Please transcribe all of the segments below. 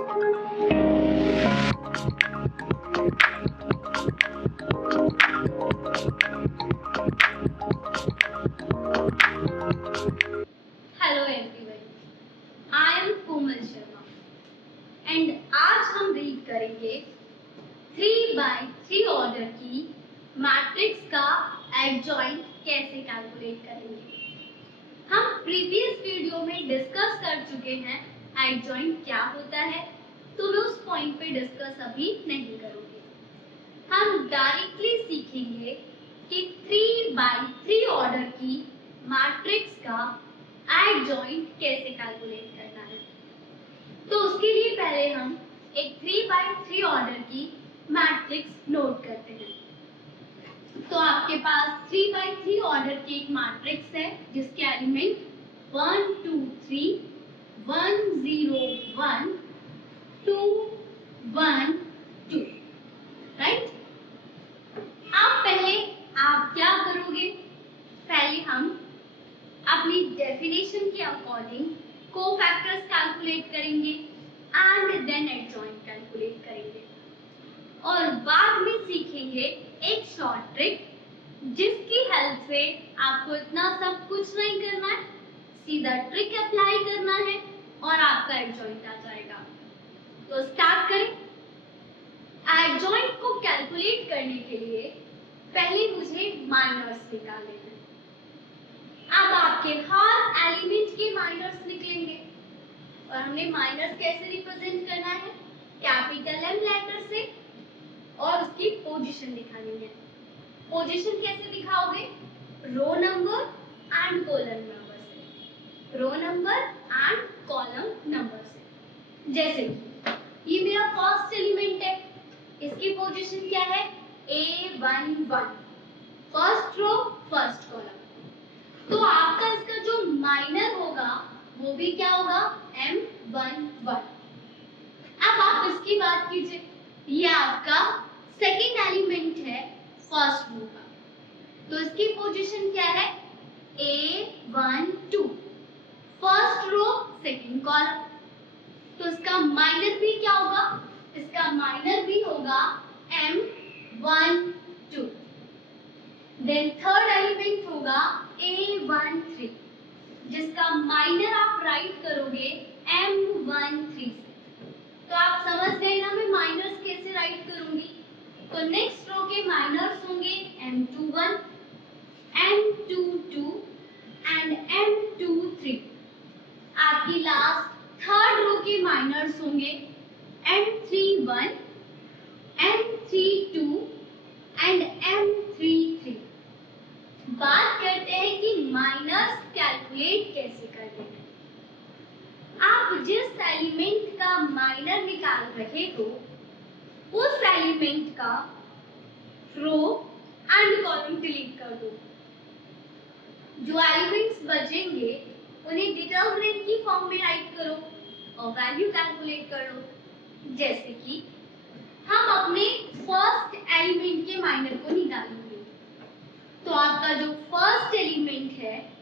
Hello everyone, I am Komal Sharma and आज हम read करेंगे 3/3 ऑर्डर की मैट्रिक्स का एडजॉइंट कैसे कैलकुलेट करेंगे। हम प्रीवियस वीडियो में डिस्कस कर चुके हैं एडजॉइंट क्या होता है, तो मैं उस पॉइंट पे डिस्कस अभी नहीं करूँगी। हम डायरेक्टली सीखेंगे कि 3/3 ऑर्डर की मैट्रिक्स का एडजॉइंट कैसे कैलकुलेट करना है। तो उसके लिए पहले हम एक 3/3 ऑर्डर की मैट्रिक्स नोट करते हैं। तो आपके पास 3/3 ऑर्डर की एक मैट्रिक्स है जिसके एलिमेंट 1 2 3 1 0 1 2 1 2, राइट। अब पहले आप क्या करोगे, पहले हम अपनी डेफिनेशन के अकॉर्डिंग कोफैक्टर्स कैलकुलेट करेंगे एंड देन एडजॉइंट कैलकुलेट करेंगे और बाद में सीखेंगे एक शॉर्ट ट्रिक जिसकी हेल्प से आपको इतना सब कुछ नहीं करना है, सीधा ट्रिक अप्लाई करना है और आपका एडजॉइंट आ जाएगा। तो स्टार्ट करें। एडजॉइंट को कैलकुलेट करने के लिए पहले मुझे माइनर्स निकालने हैं। अब आपके हर एलिमेंट के माइनर्स निकलेंगे और हमने माइनर्स कैसे रिप्रेजेंट करना है, कैपिटल एम लेटर से और उसकी पोजीशन दिखानी है। पोजीशन कैसे दिखाओगे, row number and column number से, row number and column number से। जैसे कि ये मेरा फर्स्ट एलिमेंट है, इसकी पोजीशन क्या है, A11, first row first column. तो आपका इसका जो माइनर होगा वो भी क्या होगा, M11। अब आप इसकी बात कीजिए, ये आपका सेकंड एलिमेंट है फर्स्ट रो का, तो इसकी पोजीशन क्या है, A12, first row second column. तो इसका माइनर भी क्या होगा, इसका माइनर भी होगा M12। देन थर्ड एलिमेंट होगा A13, जिसका माइनर आप राइट करोगे M13 से। तो आप समझ गए ना मैं माइनर्स कैसे राइट करूंगी। तो नेक्स्ट रो के माइनर्स होंगे M21, M22 एंड M23। आपकी लास्ट थर्ड रो के माइनर्स होंगे M31, M32 एंड M33। बात करते हैं कि माइनस कैलकुलेट कैसे करते हैं। आप जिस एलिमेंट का माइनर निकाल रहे हो उस एलिमेंट का रो एंड कॉलम डिलीट कर दो। जो एलिमेंट्स बचेंगे उन्हें डिटरमिनेंट की फॉर्म में राइट करो और वैल्यू कैलकुलेट करो। जैसे कि हम अपने फर्स्ट एलिमेंट के माइनर को निकालेंगे, तो आपका जो फर्स्ट एलिमेंट है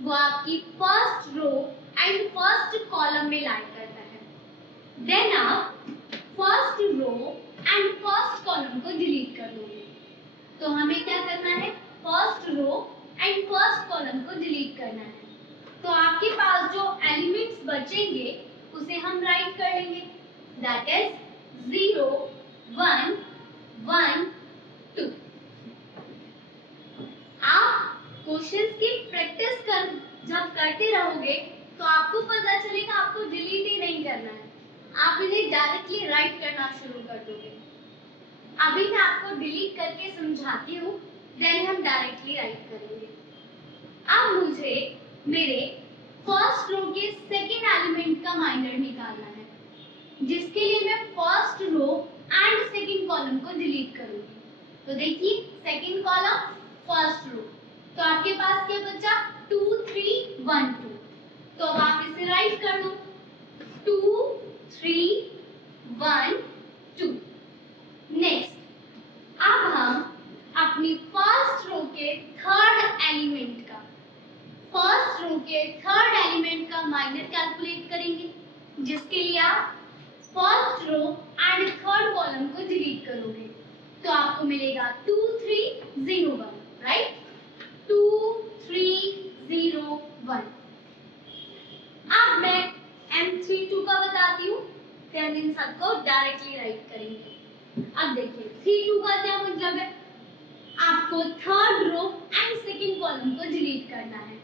वो आपकी first row and first column में लाई करता है। देन आप first row and first column को डिलीट कर दोगे। तो हमें क्या करना है, first row and first column को डिलीट करना है। तो आपके पास जो एलिमेंट्स बचेंगे उसे हम राइट कर लेंगे, दैट इज 0 1 1 2। आप क्वेश्चंस की प्रैक्टिस जब करते रहोगे तो आपको पता चलेगा आपको डिलीट ही नहीं करना है, आप इन्हें डायरेक्टली राइट करना शुरू कर दोगे। अभी मैं आपको डिलीट करके समझाती हूँ, देन हम डायरेक्टली राइट करेंगे। अब मुझे मेरे फर्स्ट रो के सेकंड एलिमेंट का माइनर निकालना है, जिसके लिए मैं first row and second column को डिलीट करूंगी। तो देखिए सेकंड कॉलम फर्स्ट रो, तो आपके पास क्या बचा, 2 3 1 2। तो अब आप इसे राइट कर दो, 2 3 1 2। नेक्स्ट अब हम अपनी फर्स्ट रो के थर्ड एलिमेंट का माइनर कैलकुलेट करेंगे, जिसके लिए आप first row and third column को डिलीट करोगे तो आपको मिलेगा 2 3 0 1, राइट? 2 3 0 1। अब मैं M32 का बताती हूँ, फिर इन सबको डायरेक्टली राइट करेंगे। अब देखिए 32 का क्या मतलब है, आपको third row and second column को डिलीट करना है।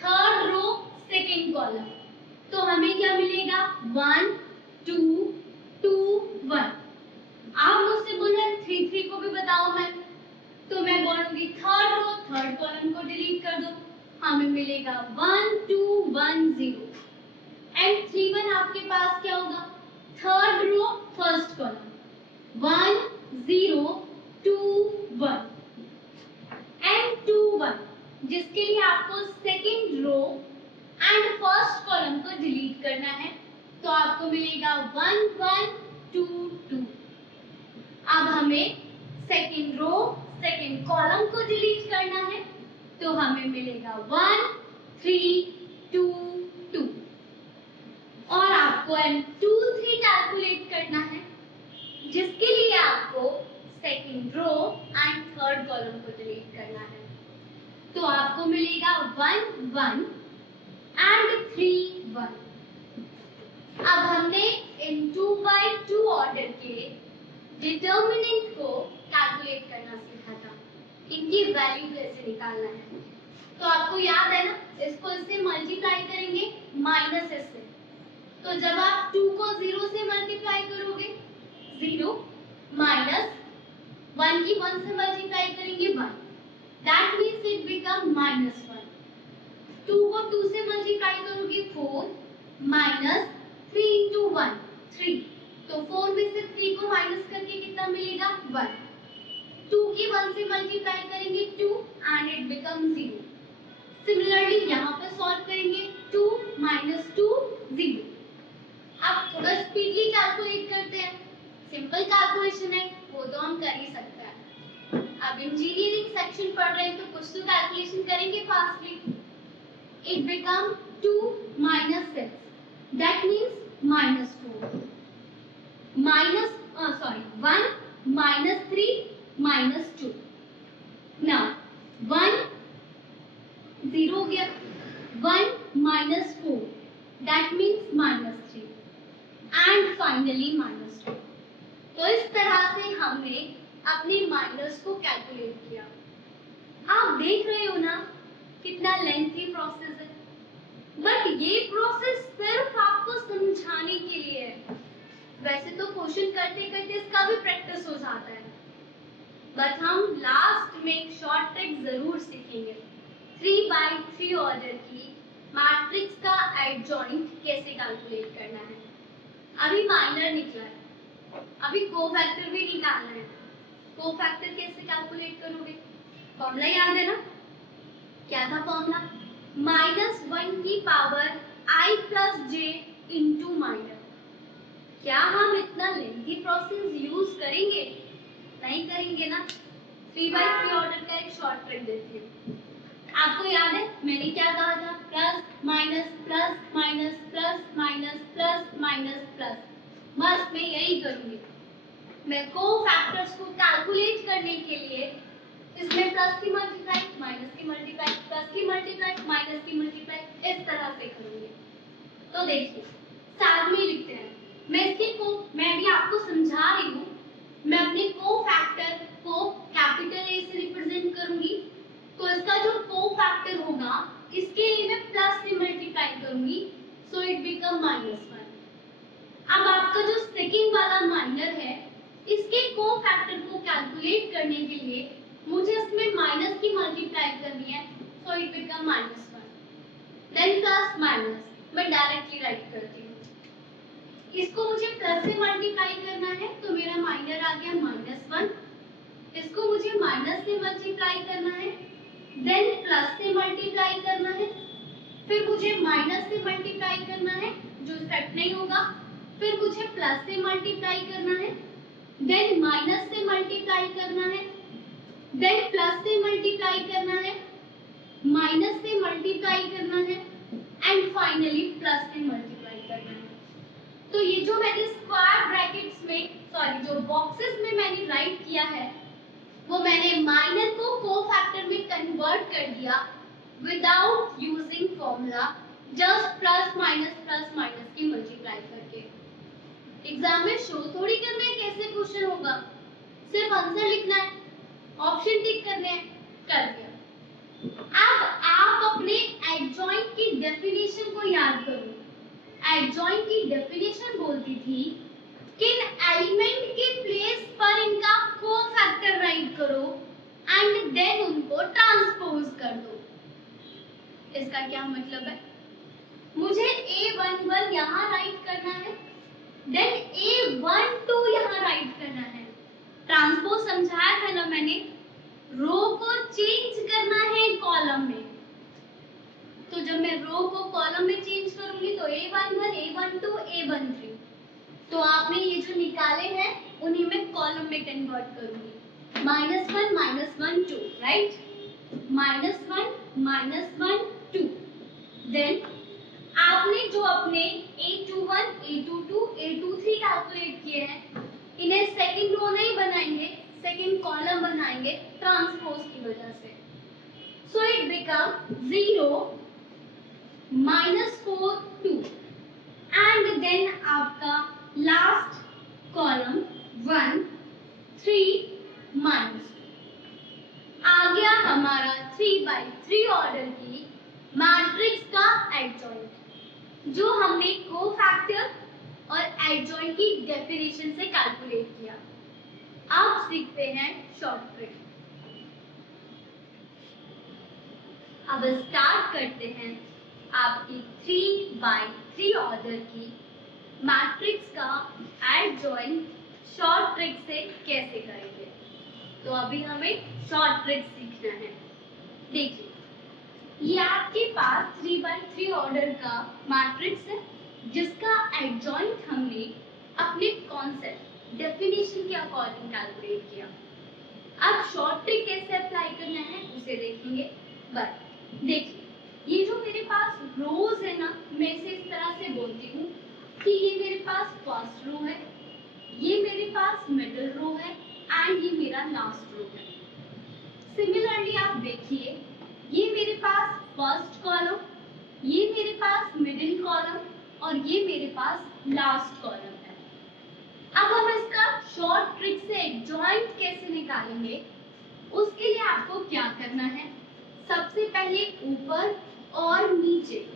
थर्ड रो सेकंड कॉलम, तो हमें क्या मिलेगा 1 2 2 1। आप मुझसे बोल रहे हैं 3 3 को भी बताओ मैं, तो मैं बोलूंगी थर्ड रो थर्ड कॉलम को डिलीट कर दो, हमें मिलेगा 1 2 1 0। एंड 3 1 आपके पास क्या होगा, third row first column 1 0 2 1। And 2 1 जिसके लिए आपको second row and first column को डिलीट करना है, तो आपको मिलेगा 1 1 2 2। अब हमें सेकंड रो सेकंड कॉलम को डिलीट करना है, तो हमें मिलेगा 1 3 2 2। और आपको M23 कैलकुलेट करना है, जिसके लिए आपको second row and third column को डिलीट करना है, तो आपको मिलेगा 1 1 एंड 3 1। अब हमने इन 2/2 ऑर्डर के डिटर्मिनेंट को कैलकुलेट करना सीखा था, इनकी वैल्यू कैसे निकालना है। तो आपको याद है ना, इसको इससे मल्टीप्लाई करेंगे माइनस इससे, तो जब आप 2 को 0 से मल्टीप्लाई करोगे 0 माइनस 1 की 1 से मल्टीप्लाई करेंगे 1, दैट मींस इट बिकम -1। 2 को 2 से मल्टीप्लाई करोगे 4 माइनस 3 into 1 3, तो 4 में से 3 को माइनस करके कितना मिलेगा 1। 2 की 1 से मल्टीप्लाई करेंगे 2 एंड इट बिकम 0। सिमिलरली यहाँ पर सॉल्व करेंगे 2 minus 2 0। अब थोड़ा स्पीडली कैलकुलेट करते हैं, सिंपल कैलकुलेशन है वो तो हम कर ही सकते हैं। अब इंजीनियरिंग सेक्शन पढ़ रहे हैं तो कुछ तो कैलकुलेशन करेंगे fastly. It become 2 minus 6, that means -4 minus 1 minus 3 minus 2। now 1 0 हो गया, 1 minus 4 that means -3 and finally -2। तो इस तरह से हमने अपने माइनस को कैलकुलेट किया। आप देख रहे हो ना कितना लेंथी प्रोसेस है, बट ये प्रोसेस सिर्फ आपको समझाने के लिए है। वैसे तो क्वेश्चन करते करते इसका भी प्रैक्टिस हो जाता है, बट हम लास्ट में एक शॉर्ट ट्रिक जरूर सीखेंगे। 3/3 ऑर्डर की मैट्रिक्स का एडजॉइंट कैसे कैलकुलेट करना है। अभी माइनर निकला है, अभी कोफैक्टर भी निकालना है। कोफैक्टर कैसे कैलकुलेट करोगे, फॉर्मूला याद है ना, क्या था फॉर्मूला, -1 की power i plus j into minor. क्या हम इतना लेंथी प्रोसेस यूज करेंगे, नहीं करेंगे ना। 3/3 ऑर्डर का एक शॉर्ट ट्रिक देती हूँ। आपको याद है मैंने क्या कहा था, plus minus plus minus plus minus plus minus plus. बस मैं यही करूंगी, मैं कोफैक्टर्स को कैलकुलेट करने के लिए इसमें प्लस की मल्टीप्लाई माइनस की मल्टीप्लाई प्लस की मल्टीप्लाई माइनस की मल्टीप्लाई इस तरह से करूंगी। तो देखिए साथ में लिखते हैं, मैं भी आपको समझा रही हूँ। मैं अपने कोफैक्टर को कैपिटल ए से रिप्रेजेंट करूंगी, तो इसका जो कोफैक्टर होगा इसके लिए मैं प्लस से मल्टीप्लाई करूंगी, सो इट बिकम -1। अब आपका जो सेकंड वाला माइनर है, इसके कोफैक्टर को कैलकुलेट करने के लिए मुझे इसमें माइनस की मल्टीप्लाई करनी है, so it become -1 then plus minus. मैं डायरेक्टली राइट करती हूँ, इसको मुझे प्लस से मल्टीप्लाई करना है तो मेरा माइनर आ गया -1। इसको मुझे माइनस से मल्टीप्लाई करना है, देन प्लस से मल्टीप्लाई करना है, फिर मुझे माइनस से मल्टीप्लाई करना है जो इफेक्ट नहीं होगा, फिर मुझे प्लस से मल्टीप्लाई करना है, देन माइनस से मल्टीप्लाई करना है, देन प्लस से मल्टीप्लाई करना है, माइनस से मल्टीप्लाई करना है एंड फाइनली प्लस से मल्टीप्लाई करना है। तो ये जो मैंने स्क्वायर ब्रैकेट्स में जो बॉक्सेस में मैंने राइट किया है वो मैंने माइनर को कोफैक्टर में कन्वर्ट कर दिया without using formula, just plus minus की मल्टीप्लाई करके। एग्जाम में शो थोड़ी करना है कैसे क्वेश्चन होगा, सिर्फ आंसर लिखना है, ऑप्शन टिक करने हैं, कर दिया। अब आप अपने एडजॉइंट की डेफिनेशन को याद करो। एडजॉइंट की डेफिनेशन बोलती थी किन एलिमेंट के प्लेस पर इनका कोफैक्टर राइट करो एंड देन उनको ट्रांसपोज कर दो। इसका क्या मतलब है, मुझे A11 यहाँ राइट करना है, देन A12 यहाँ राइट करना है। ट्रांसपोज समझाया था ना मैंने, रो को चेंज करना है कॉलम में। तो जब मैं रो को कॉलम में चेंज करूंगी तो A11, A12, A13, तो आपने ये जो निकाले हैं उन्हीं में कॉलम में कन्वर्ट करूंगी। -1, -1, 2, राइट, -1, -1, 2। देन आपने जो अपने A21, A22, A23 कैलकुलेट किए हैं, इन्हें सेकंड रो नहीं बनाएंगे, सेकंड कॉलम बनाएंगे ट्रांसपोज की वजह से। So it become 0, -4, 2 and then आपका लास्ट कॉलम 1, 3, -2। आ गया हमारा 3/3 ऑर्डर की मैट्रिक्स का एडजॉइंट, जो हमने कोफैक्टर और एडजॉइंट की डेफिनेशन से कैलकुलेट किया। अब सीखते हैं शॉर्ट ट्रिक। अब स्टार्ट करते हैं आपकी 3/3 ऑर्डर की मैट्रिक्स का एडजॉइंट शॉर्ट ट्रिक से कैसे करेंगे। तो अभी हमें शॉर्ट ट्रिक सीखना है। देखिए, ये आपके पास 3/3 ऑर्डर का मैट्रिक्स है जिसका एडजॉइंट हमने अपने कॉन्सेप्ट डेफिनेशन के अकॉर्डिंग कैलकुलेट किया। अब शॉर्ट ट्रिक कैसे अप्लाई करना है उसे देखेंगे। बट देखिए, ये जो मेरे पास रोज है ना, मैं इसे इस तरह से बोलती हूँ कि ये मेरे पास फर्स्ट रो है, ये मेरे पास मिडिल रो है एंड ये मेरा लास्ट रो है। सिमिलरली आप देखिए, ये मेरे पास फर्स्ट कॉलम, ये मेरे पास मिडिल कॉलम और ये मेरे पास लास्ट कॉलम है। अब हम इसका शॉर्ट ट्रिक से एडजॉइंट कैसे निकालेंगे, उसके लिए आपको क्या करना है, सबसे पहले ऊपर और नीचे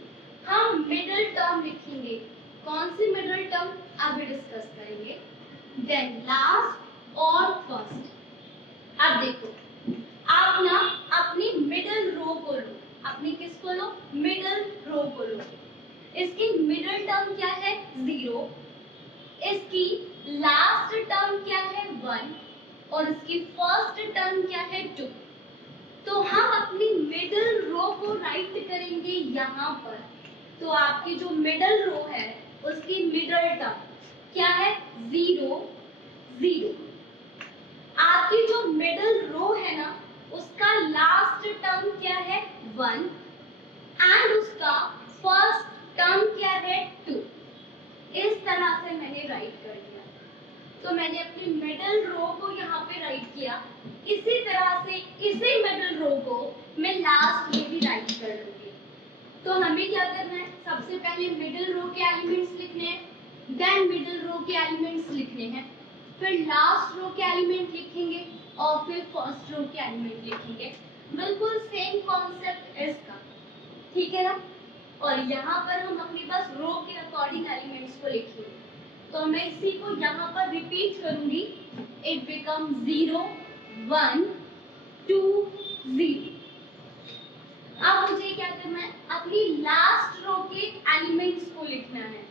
हम मिडिल टर्म लिखेंगे। कौन सी मिडिल टर्म अभी डिस्कस करेंगे। देन लास्ट और फर्स्ट। अब देखो, आप ना अपनी मिडिल रो को लो, अपनी किसको लो, मिडिल रो को लो। इसकी मिडिल टर्म क्या है, 0, इसकी लास्ट टर्म क्या है, 1 और इसकी फर्स्ट टर्म क्या है, 2। तो हम अपनी मिडिल रो को राइट करेंगे यहाँ पर। तो आपकी जो मिडिल रो है उसकी मिडिल टर्म क्या है, 0, 0। आपकी जो मिडिल रो है ना उसका लास्ट टर्म क्या है, 1 एंड उसका फर्स्ट टर्म क्या है, 2। इस तरह से मैंने राइट कर दिया। तो मैंने अपनी मिडिल रो को यहाँ पे राइट किया। इसी तरह से इसी मिडिल रो को मैं लास्ट में भी राइट कर लूंगी। तो हमें क्या करना है, सबसे पहले मिडिल रो के एलिमेंट्स लिखने हैं, देन मिडिल रो के एलिमेंट्स लिखने हैं, फिर लास्ट रो के एलिमेंट लिखेंगे और फिर फर्स्ट रो के एलिमेंट लिखेंगे। बिल्कुल सेम कॉन्सेप्ट इसका, ठीक है ना। और यहाँ पर हम अपने पास रो के अकॉर्डिंग एलिमेंट्स को लिखेंगे। तो मैं इसी को यहाँ पर रिपीट करूंगी। It become 0, 1, 2, 0। अब मुझे क्या करना है, अपनी लास्ट रो के एलिमेंट्स को लिखना है।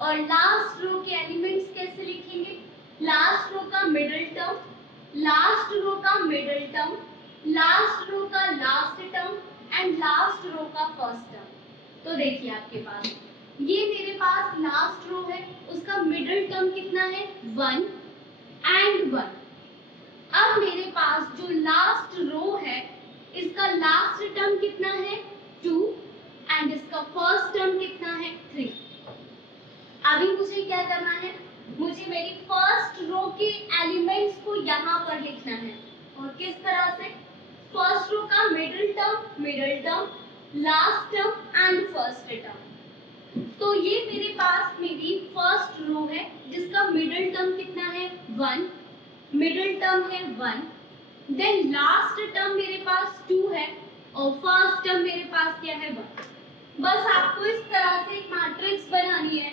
और लास्ट रो के एलिमेंट्स कैसे लिखेंगे, लास्ट रो का मिडिल टर्म, लास्ट रो का मिडिल टर्म, लास्ट रो का last term and last row का फर्स्ट टर्म। तो देखिए आपके पास ये मेरे पास लास्ट रो है, उसका मिडिल टर्म कितना है, 1 एंड 1। अब मेरे पास जो लास्ट रो है इसका लास्ट टर्म कितना है, 2 एंड इसका फर्स्ट टर्म कितना है, 3। अभी मुझे क्या करना है, मुझे मेरी फर्स्ट रो के एलिमेंट्स को यहाँ पर लिखना है। और किस तरह से, फर्स्ट रो का middle term, last term and first term. तो ये मेरे पास मेरी फर्स्ट रो है जिसका मिडिल टर्म कितना है 1, मिडिल टर्म है 1, देन लास्ट टर्म मेरे पास 2 है और फर्स्ट टर्म मेरे पास क्या है 1। बस आपको इस तरह से एक मैट्रिक्स बनानी है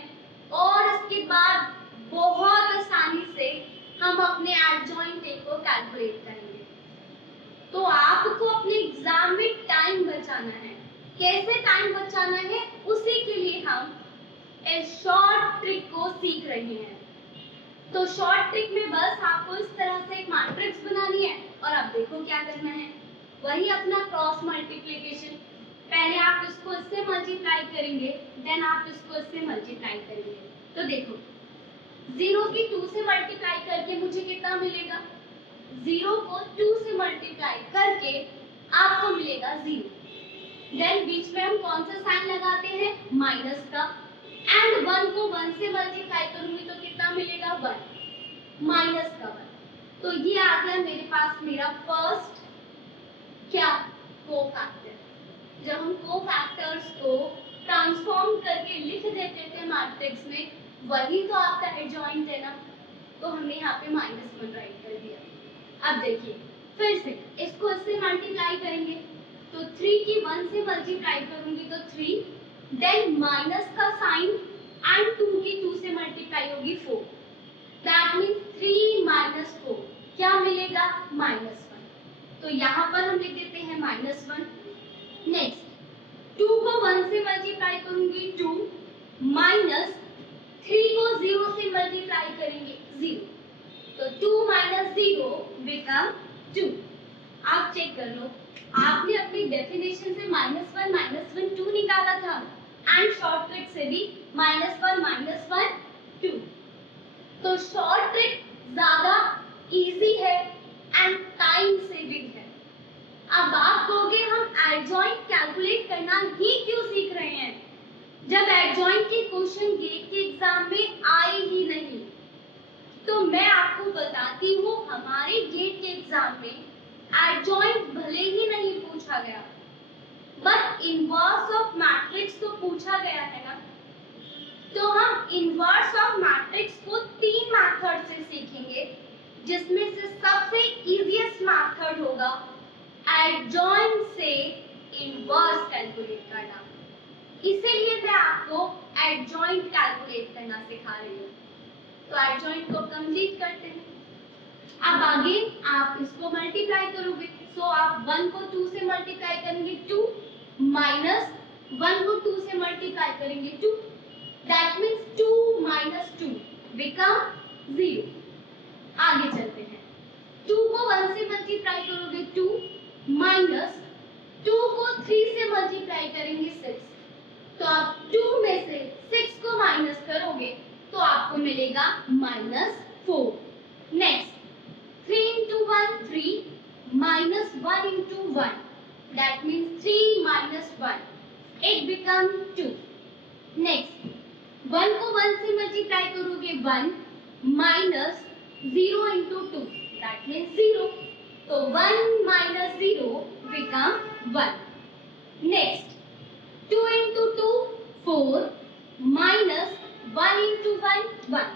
और इसके बाद बहुत आसानी से हम अपने एडजॉइंट ए को कैलकुलेट करेंगे। तो आपको अपने एग्जाम में टाइम बचाना है। कैसे टाइम बचाना है, उसी के लिए हम इस शॉर्ट ट्रिक को सीख रहे हैं। तो शॉर्ट ट्रिक में बस आपको इस तरह से एक मैट्रिक्स बनानी है और अब देखो क्या करना है, वही अपना क्रॉस मल्टीप्लिकेशन। पहले आप इसको इससे मल्टीप्लाई करेंगे, देन आप इसको इससे मल्टीप्लाई करेंगे। तो देखो 0 की 2 से मल्टीप्लाई करके मुझे कितना मिलेगा, 0 को 2 से मल्टीप्लाई करके आपको मिलेगा 0। देन बीच में हम कौन सा साइन लगाते हैं, माइनस का, एंड 1 को 1 से मल्टीप्लाई करूंगी तो कितना मिलेगा 1, माइनस का 1। तो ये आ गया मेरे पास मेरा फर्स्ट क्या, कोफैक्टर। जब हम कोफैक्टर्स को ट्रांसफॉर्म करके लिख देते थे मैट्रिक्स में, वही तो आपका एडजॉइंट है ना। तो हमने यहाँ पे -1 राइट कर दिया। अब देखिए फिर से इसको इससे मल्टीप्लाई करेंगे, तो 3 की 1 से मल्टीप्लाई करूंगी तो 3, देन माइनस का साइन एंड 2 की 2 से मल्टीप्लाई होगी 4, दैट मींस 3 माइनस 4 क्या मिलेगा, -1। तो यहाँ पर हम लिख देते हैं -1। नेक्स्ट 2 को 1 से मल्टीप्लाई करूंगी 2, माइनस 3 को 0 से मल्टीप्लाई करेंगे 0, तो 2 माइनस 0 बिकम 2। आप चेक कर लो, आपने अपनी डेफिनेशन से -1 2 निकाला था एंड शॉर्ट ट्रिक से भी -1 2। तो शॉर्ट ट्रिक ज्यादा इजी है एंड टाइम सेविंग है। अब आप कहोगे हम एडजॉइंट कैलकुलेट करना ही क्यों सीख रहे हैं, जब एडजॉइंट के क्वेश्चन गेट के एग्जाम में आए ही नहीं। तो मैं आपको बताती हूँ, हमारे गेट के एग्जाम में एडजॉइंट भले ही नहीं पूछा गया, बट इनवर्स ऑफ मैट्रिक्स तो पूछा गया है ना। तो हम इनवर्स ऑफ मैट्रिक्स को 3 मेथड से सीखेंगे, जिसमें से सबसे इजीएस्ट मेथड होगा एडजॉइंट से इनवर्स कैलकुलेट करना। इसीलिए मैं आपको एडजॉइंट कैलकुलेट करना सिखा रही हूँ। तो एडजॉइंट को कंप्लीट करते हैं। अब आगे आप इसको मल्टीप्लाई करोगे, सो आप 1 को 2 से मल्टीप्लाई करेंगे 2, माइनस 1 को 2 से मल्टीप्लाई करेंगे 2, दैट मींस 2 माइनस 2 बिकम 0। आगे चलते हैं, 2 को 1 से मल्टीप्लाई करोगे 2, माइनस 2 को 3 से मल्टीप्लाई करेंगे 6, तो आप 2 में से 6 को माइनस करोगे तो आपको मिलेगा -4। Next 3 into 1 3, minus 1 into 1, that means 3 minus 1, it becomes 2। next 1 को 1 से मल्टीप्लाई करोगे 1, minus 0 into 2, that means 0, तो 1 minus 0 become 1। next 2 into 2 4, minus 1 into 1 1,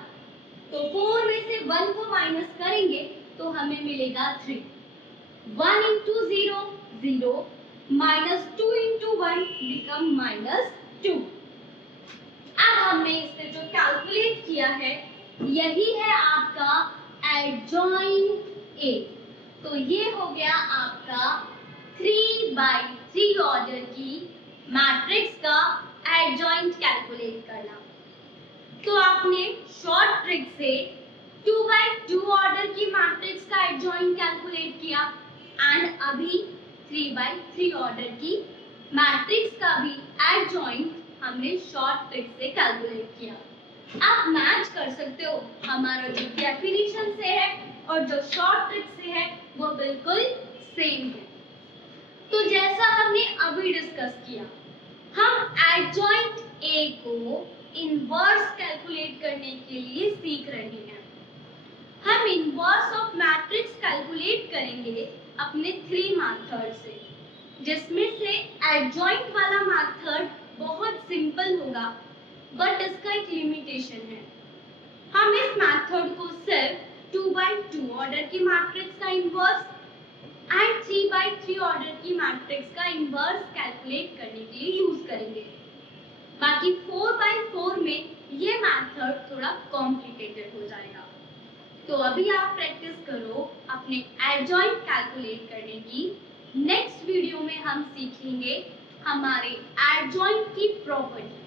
तो 4 में से 1 को माइनस करेंगे तो हमें मिलेगा 3। 1 into 0 0, minus 2 into 1 become -2। अब हमने इससे जो कैलकुलेट किया है, यही है आपका एडजॉइंट ए। तो ये हो गया आपका 3/3 ऑर्डर की मैट्रिक्स का एडजॉइंट कैलकुलेट करना। तो आपने शॉर्ट ट्रिक से 2/2 ऑर्डर की मैट्रिक्स का एडजॉइंट कैलकुलेट किया एंड अभी 3/3 ऑर्डर की मैट्रिक्स का भी एडजॉइंट हमने शॉर्ट ट्रिक से कैलकुलेट किया। आप मैच कर सकते हो, हमारा जो डेफिनेशन से है और जो शॉर्ट ट्रिक से है वो बिल्कुल सेम है। तो जैसा हमने अभी डिस्कस किया, हम एडजॉइंट ए को इनवर्स कैलकुलेट करने के लिए सीख रहे हैं। हम इनवर्स ऑफ मैट्रिक्स कैलकुलेट करेंगे अपने 3 मेथड से, जिसमें से एडजॉइंट वाला मेथड बहुत सिंपल होगा, बट इसका एक लिमिटेशन है। हम इस मेथड को सिर्फ 2x2 ऑर्डर की मैट्रिक्स का इनवर्स एंड 3x3 ऑर्डर की मैट्रिक्स का इनवर्स कैलकुलेट करने के लिए यूज करेंगे। बाकी 4x4 में ये मेथड थोड़ा कॉम्प्लिकेटेड हो जाएगा। तो अभी आप प्रैक्टिस करो अपने एडजॉइंट कैलकुलेट करने की। नेक्स्ट वीडियो में हम सीखेंगे हमारे एडजॉइंट की प्रॉपर्टी।